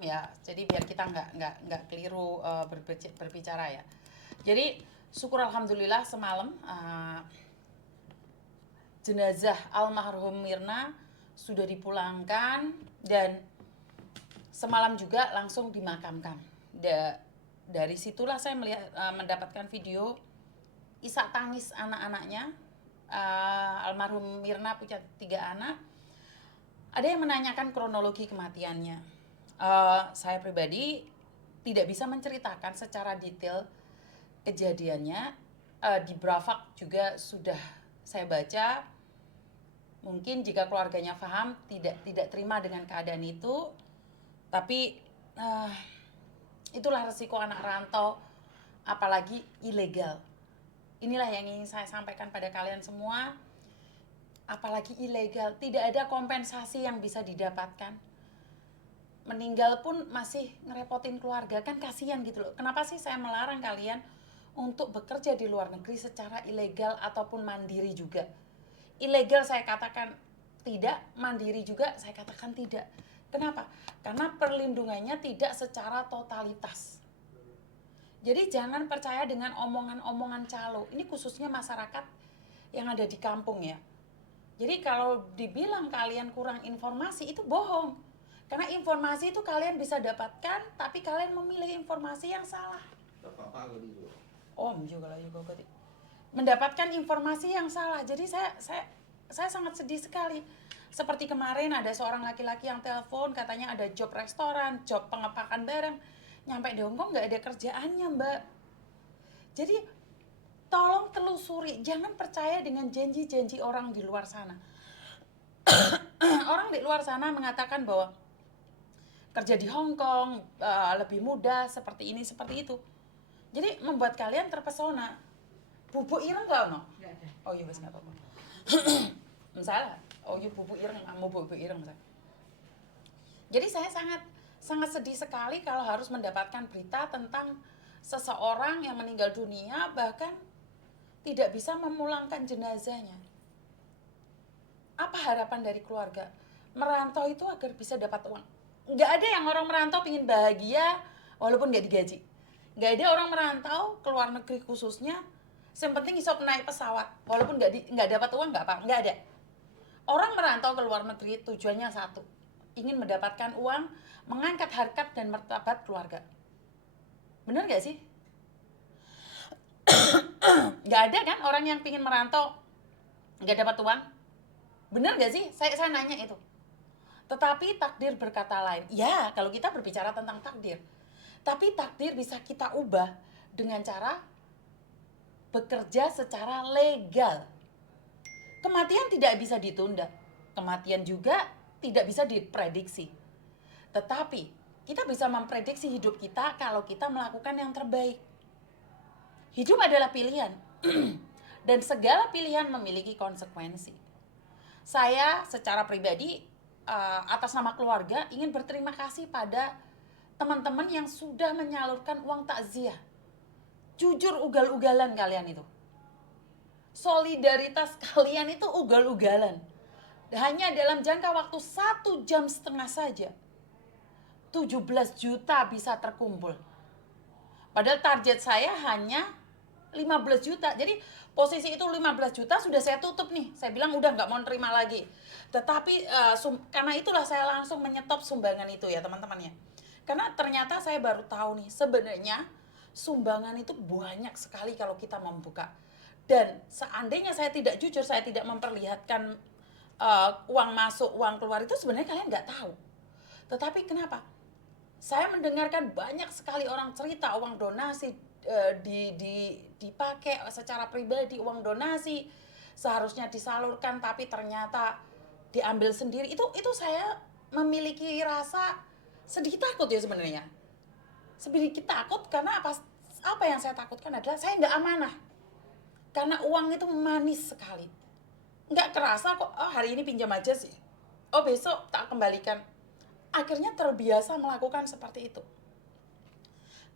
ya. Jadi biar kita nggak keliru berbicara ya. Jadi syukur alhamdulillah semalam jenazah almarhum Mirna sudah dipulangkan dan semalam juga langsung dimakamkan. Dari situlah saya mendapatkan video isak tangis anak-anaknya. Almarhum Mirna punya 3 anak. Ada yang menanyakan kronologi kematiannya. Saya pribadi tidak bisa menceritakan secara detail kejadiannya. Di Brafak juga sudah saya baca. Mungkin jika keluarganya paham, tidak terima dengan keadaan itu, tapi itulah resiko anak rantau, apalagi ilegal. Inilah yang ingin saya sampaikan pada kalian semua. Apalagi ilegal, tidak ada kompensasi yang bisa didapatkan. Meninggal pun masih ngerepotin keluarga, kan kasihan gitu loh. Kenapa sih saya melarang kalian untuk bekerja di luar negeri secara ilegal ataupun mandiri juga? Ilegal saya katakan tidak, mandiri juga saya katakan tidak. Kenapa? Karena perlindungannya tidak secara totalitas. Jadi jangan percaya dengan omongan-omongan calo. Ini khususnya masyarakat yang ada di kampung ya. Jadi kalau dibilang kalian kurang informasi itu bohong. Karena informasi itu kalian bisa dapatkan, tapi kalian memilih informasi yang salah. Om juga lah juga mendapatkan informasi yang salah. Jadi saya sangat sedih sekali. Seperti kemarin ada seorang laki-laki yang telepon katanya ada job restoran, job pengepakan barang. Nyampe di Hongkong nggak ada kerjaannya, Mbak. Jadi tolong telusuri, jangan percaya dengan janji-janji orang di luar sana. Orang di luar sana mengatakan bahwa kerja di Hong Kong lebih mudah, seperti ini, seperti itu. Jadi membuat kalian terpesona. Bubuk ireng nggak no? Nggak ada. Oh iya, nggak apa-apa. Misalnya, oh iya bubuk ireng, mau bubuk ireng misalnya. Jadi saya sangat sedih sekali kalau harus mendapatkan berita tentang seseorang yang meninggal dunia bahkan tidak bisa memulangkan jenazahnya. Apa harapan dari keluarga? Merantau itu agar bisa dapat uang. Nggak ada yang orang merantau ingin bahagia walaupun nggak digaji. Nggak ada orang merantau ke luar negeri khususnya, yang penting iso naik pesawat walaupun nggak dapat uang nggak apa, nggak ada. Orang merantau ke luar negeri tujuannya satu, ingin mendapatkan uang, mengangkat harkat dan martabat keluarga. Bener nggak sih? Nggak ada kan orang yang pingin merantau nggak dapat uang? Bener nggak sih? Saya nanya itu. Tetapi takdir berkata lain. Ya, kalau kita berbicara tentang takdir. Tapi takdir bisa kita ubah dengan cara bekerja secara legal. Kematian tidak bisa ditunda. Kematian juga tidak bisa diprediksi. Tetapi kita bisa memprediksi hidup kita kalau kita melakukan yang terbaik. Hidup adalah pilihan. Dan segala pilihan memiliki konsekuensi. Saya secara pribadi atas nama keluarga ingin berterima kasih pada teman-teman yang sudah menyalurkan uang takziah. Jujur ugal-ugalan kalian itu. Solidaritas kalian itu ugal-ugalan. Hanya dalam jangka waktu 1,5 jam saja 17 juta bisa terkumpul. Padahal target saya hanya 15 juta. Jadi posisi itu 15 juta sudah saya tutup nih. Saya bilang udah nggak mau terima lagi. Tetapi karena itulah saya langsung menyetop sumbangan itu ya teman-teman ya. Karena ternyata saya baru tahu nih sebenarnya sumbangan itu banyak sekali kalau kita membuka. Dan seandainya saya tidak jujur, saya tidak memperlihatkan uang masuk, uang keluar itu sebenarnya kalian nggak tahu. Tetapi kenapa? Saya mendengarkan banyak sekali orang cerita uang donasi dipakai secara pribadi, uang donasi seharusnya disalurkan tapi ternyata diambil sendiri. Itu saya memiliki rasa sedikit takut ya sebenarnya. Sedikit takut karena apa yang saya takutkan adalah saya nggak amanah. Karena uang itu manis sekali. Nggak kerasa kok, oh hari ini pinjam aja sih. Oh besok tak kembalikan. Akhirnya terbiasa melakukan seperti itu.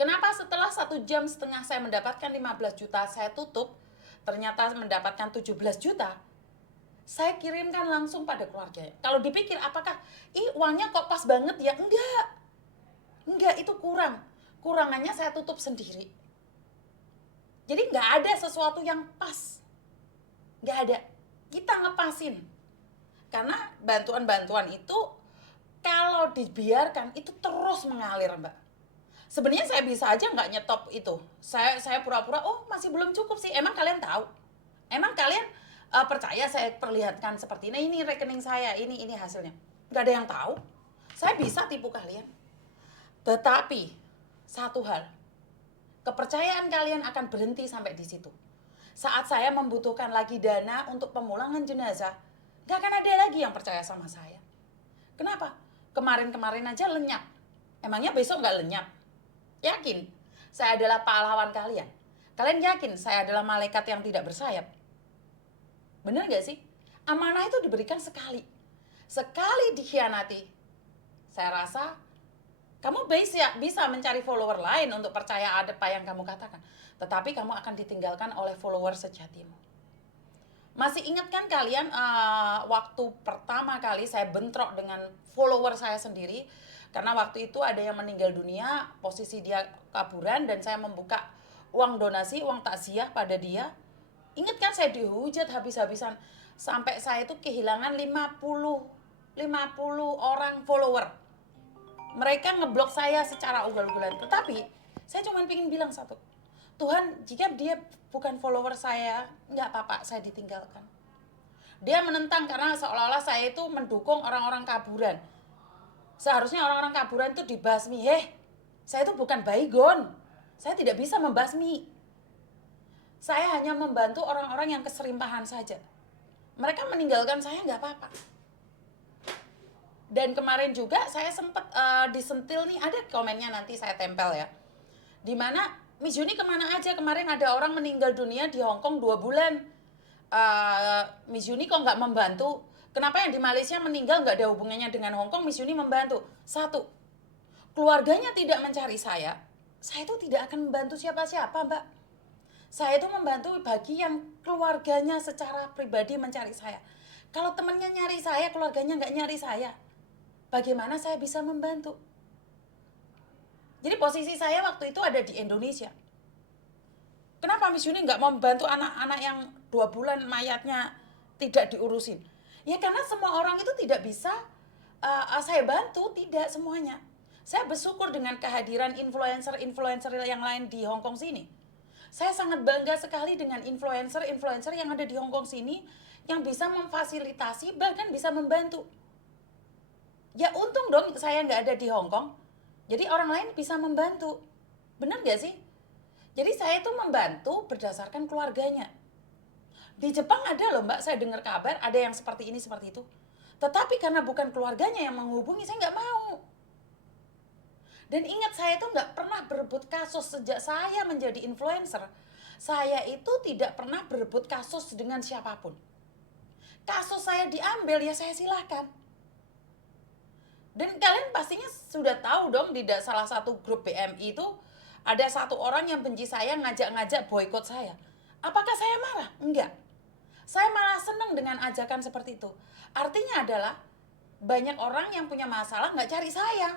Kenapa setelah 1,5 jam saya mendapatkan 15 juta, saya tutup, ternyata mendapatkan 17 juta, saya kirimkan langsung pada keluarga. Kalau dipikir apakah, uangnya kok pas banget ya? Enggak. kurang. Kurangannya saya tutup sendiri. Jadi nggak ada sesuatu yang pas. Nggak ada. Kita ngepasin. Karena bantuan-bantuan itu kalau dibiarkan itu terus mengalir, Mbak. Sebenarnya saya bisa aja nggak nyetop itu. Saya pura-pura, oh masih belum cukup sih. Emang kalian tahu? Emang kalian percaya saya perlihatkan seperti ini rekening saya, ini hasilnya? Nggak ada yang tahu. Saya bisa tipu kalian. Tetapi satu hal, kepercayaan kalian akan berhenti sampai di situ. Saat saya membutuhkan lagi dana untuk pemulangan jenazah, nggak akan ada lagi yang percaya sama saya. Kenapa? Kemarin-kemarin aja lenyap. Emangnya besok nggak lenyap? Yakin? Saya adalah pahlawan kalian. Kalian yakin saya adalah malaikat yang tidak bersayap? Bener nggak sih? Amanah itu diberikan sekali. Sekali dikhianati, saya rasa kamu bisa mencari follower lain untuk percaya apa yang kamu katakan. Tetapi kamu akan ditinggalkan oleh follower sejatimu. Masih ingat kan kalian waktu pertama kali saya bentrok dengan follower saya sendiri. Karena waktu itu ada yang meninggal dunia, posisi dia kaburan dan saya membuka uang donasi, uang takziah pada dia. Ingat kan saya dihujat habis-habisan. Sampai saya itu kehilangan 50 orang follower. Mereka ngeblok saya secara ugal-ugalan. Tetapi saya cuma ingin bilang satu. Tuhan, jika dia bukan follower saya, nggak apa-apa, saya ditinggalkan. Dia menentang karena seolah-olah saya itu mendukung orang-orang kaburan. Seharusnya orang-orang kaburan itu dibasmi. Saya itu bukan baygon. Saya tidak bisa membasmi. Saya hanya membantu orang-orang yang keserimpahan saja. Mereka meninggalkan saya nggak apa-apa. Dan kemarin juga saya sempat disentil nih, ada komennya nanti saya tempel ya. Dimana Miss Juni kemana aja? Kemarin ada orang meninggal dunia di Hong Kong 2 bulan. Miss Juni kok nggak membantu? Kenapa yang di Malaysia meninggal nggak ada hubungannya dengan Hong Kong? Miss Juni membantu. Satu, keluarganya tidak mencari saya itu tidak akan membantu siapa-siapa, Mbak. Saya itu membantu bagi yang keluarganya secara pribadi mencari saya. Kalau temannya nyari saya, keluarganya nggak nyari saya, bagaimana saya bisa membantu? Jadi posisi saya waktu itu ada di Indonesia. Kenapa Miss Yuni nggak mau membantu anak-anak yang 2 bulan mayatnya tidak diurusin? Ya karena semua orang itu tidak bisa saya bantu, tidak semuanya. Saya bersyukur dengan kehadiran influencer-influencer yang lain di Hong Kong sini. Saya sangat bangga sekali dengan influencer-influencer yang ada di Hong Kong sini yang bisa memfasilitasi bahkan bisa membantu. Ya untung dong saya nggak ada di Hong Kong. Jadi orang lain bisa membantu. Benar nggak sih? Jadi saya itu membantu berdasarkan keluarganya. Di Jepang ada loh Mbak, saya dengar kabar ada yang seperti ini, seperti itu. Tetapi karena bukan keluarganya yang menghubungi, saya nggak mau. Dan ingat, saya itu nggak pernah berebut kasus sejak saya menjadi influencer. Saya itu tidak pernah berebut kasus dengan siapapun. Kasus saya diambil, ya saya silakan. Dan kalian pastinya sudah tahu dong, di salah satu grup BMI itu ada satu orang yang benci saya, ngajak-ngajak boykot saya. Apakah saya marah? Enggak. Saya malah senang dengan ajakan seperti itu. Artinya adalah banyak orang yang punya masalah nggak cari saya.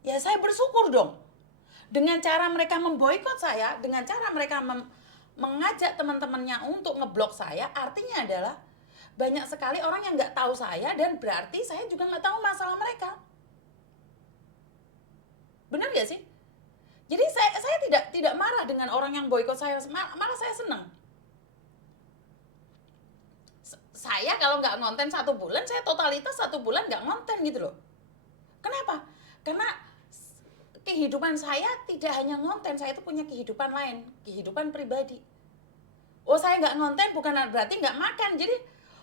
Ya saya bersyukur dong. Dengan cara mereka memboikot saya, dengan cara mereka mengajak teman-temannya untuk ngeblok saya, artinya adalah banyak sekali orang yang nggak tahu saya dan berarti saya juga nggak tahu masalah mereka. Benar nggak sih? Jadi saya tidak marah dengan orang yang boikot saya, malah saya senang. Saya kalau nggak ngonten 1 bulan, saya totalitas 1 bulan nggak ngonten gitu loh. Kenapa? Karena kehidupan saya tidak hanya ngonten, saya itu punya kehidupan lain, kehidupan pribadi. Oh saya nggak ngonten bukan berarti nggak makan. Jadi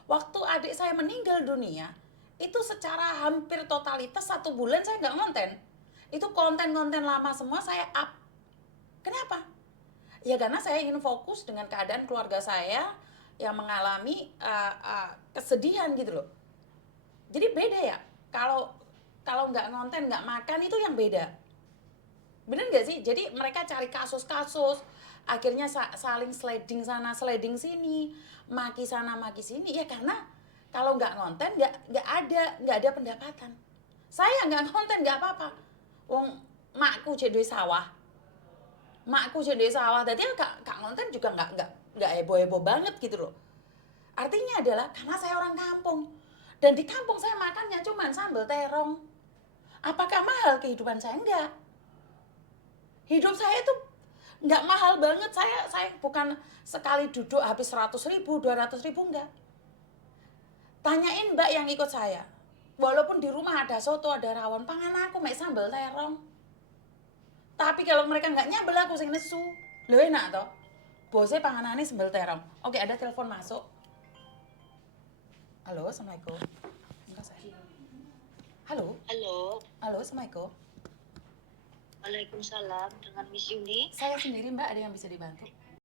waktu adik saya meninggal dunia, itu secara hampir totalitas 1 bulan saya nggak ngonten. Itu konten-konten lama semua saya up. Kenapa? Ya karena saya ingin fokus dengan keadaan keluarga saya yang mengalami kesedihan gitu loh. Jadi beda ya, kalau nggak ngonten, nggak makan, itu yang beda. Bener nggak sih? Jadi mereka cari kasus-kasus, akhirnya saling sliding sana, sliding sini, maki sana, maki sini. Ya karena kalau nggak ngonten, nggak ada pendapatan. Saya nggak ngonten nggak apa-apa. Wong makku makku jek duwe sawah. Makku jek duwe sawah, dadi gak ngonten juga nggak heboh-heboh banget gitu loh. Artinya adalah karena saya orang kampung. Dan di kampung saya makannya cuma sambal terong. Apakah mahal kehidupan saya? Enggak. Hidup saya itu nggak mahal banget. Saya bukan sekali duduk habis 100.000, 200.000, enggak. Tanyain mbak yang ikut saya. Walaupun di rumah ada soto, ada rawon, pangan aku mek sambal terong. Tapi kalau mereka nggak nyambel aku sing nesu. Lho enak toh? Bose panganane sambal terong. Oke, ada telepon masuk. Halo, Assalamualaikum. Halo. Halo, Halo, Assalamualaikum. Waalaikumsalam dengan Miss Yuni. Saya sendiri mbak, ada yang bisa dibantu?